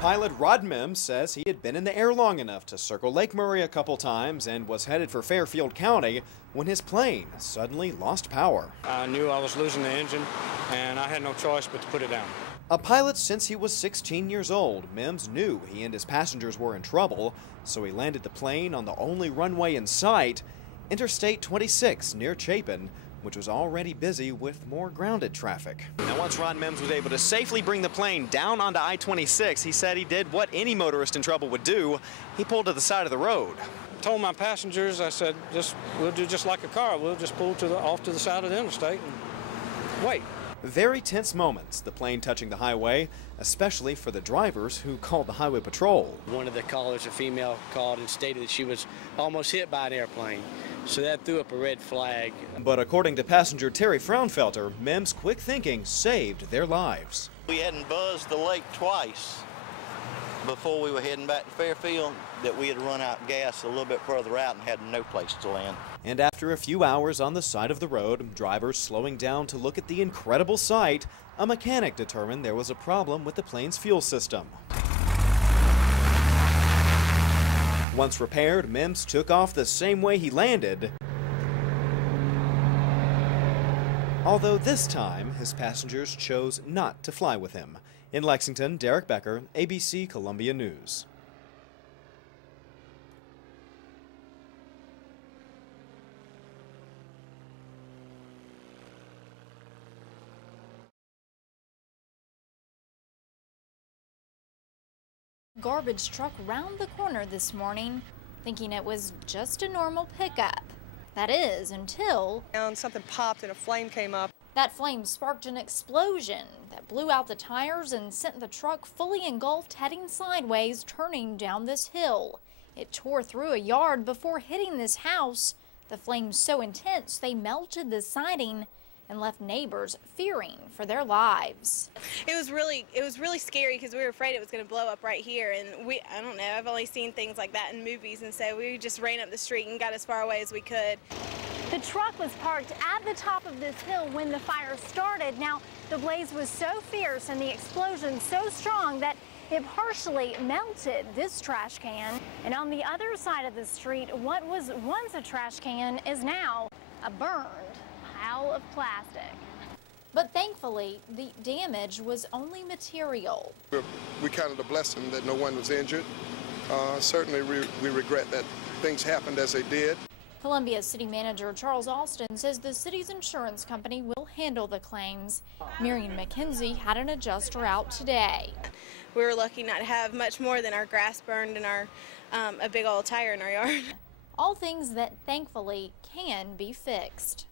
Pilot Rod Mims says he had been in the air long enough to circle Lake Murray a couple times and was headed for Fairfield County when his plane suddenly lost power. I knew I was losing the engine, and I had no choice but to put it down. A pilot since he was 16 years old, Mims knew he and his passengers were in trouble, so he landed the plane on the only runway in sight, Interstate 26 near Chapin, which was already busy with more grounded traffic. Now, once Rod Mims was able to safely bring the plane down onto I-26, he said he did what any motorist in trouble would do. He pulled to the side of the road. I told my passengers, I said, we'll do just like a car. We'll just pull off to the side of the interstate and wait. Very tense moments, the plane touching the highway, especially for the drivers who called the highway patrol. One of the callers, a female, called and stated that she was almost hit by an airplane. So that threw up a red flag. But according to passenger Terry Fraunfelter, Mims' quick thinking saved their lives. We hadn't buzzed the lake twice before we were heading back to Fairfield, that we had run out gas a little bit further out and had no place to land. And after a few hours on the side of the road, drivers slowing down to look at the incredible sight, a mechanic determined there was a problem with the plane's fuel system. Once repaired, Mims took off the same way he landed, although this time his passengers chose not to fly with him. In Lexington, Derek Becker, ABC Columbia News. Garbage truck round the corner this morning, thinking it was just a normal pickup. That is, until something popped and a flame came up. That flame sparked an explosion that blew out the tires and sent the truck fully engulfed, heading sideways, turning down this hill. It tore through a yard before hitting this house. The flames so intense they melted the siding and left neighbors fearing for their lives. It was really scary because we were afraid it was going to blow up right here, and I don't know, I've only seen things like that in movies, and so we just ran up the street and got as far away as we could. The truck was parked at the top of this hill when the fire started. Now, the blaze was so fierce and the explosion so strong that it partially melted this trash can. And on the other side of the street, what was once a trash can is now a burned pile of plastic. But thankfully, the damage was only material. We counted a blessing that no one was injured. Certainly, we regret that things happened as they did. Columbia City Manager Charles Austin says the city's insurance company will handle the claims. Marion McKenzie had an adjuster out today. We were lucky not to have much more than our grass burned and a big old tire in our yard. All things that thankfully can be fixed.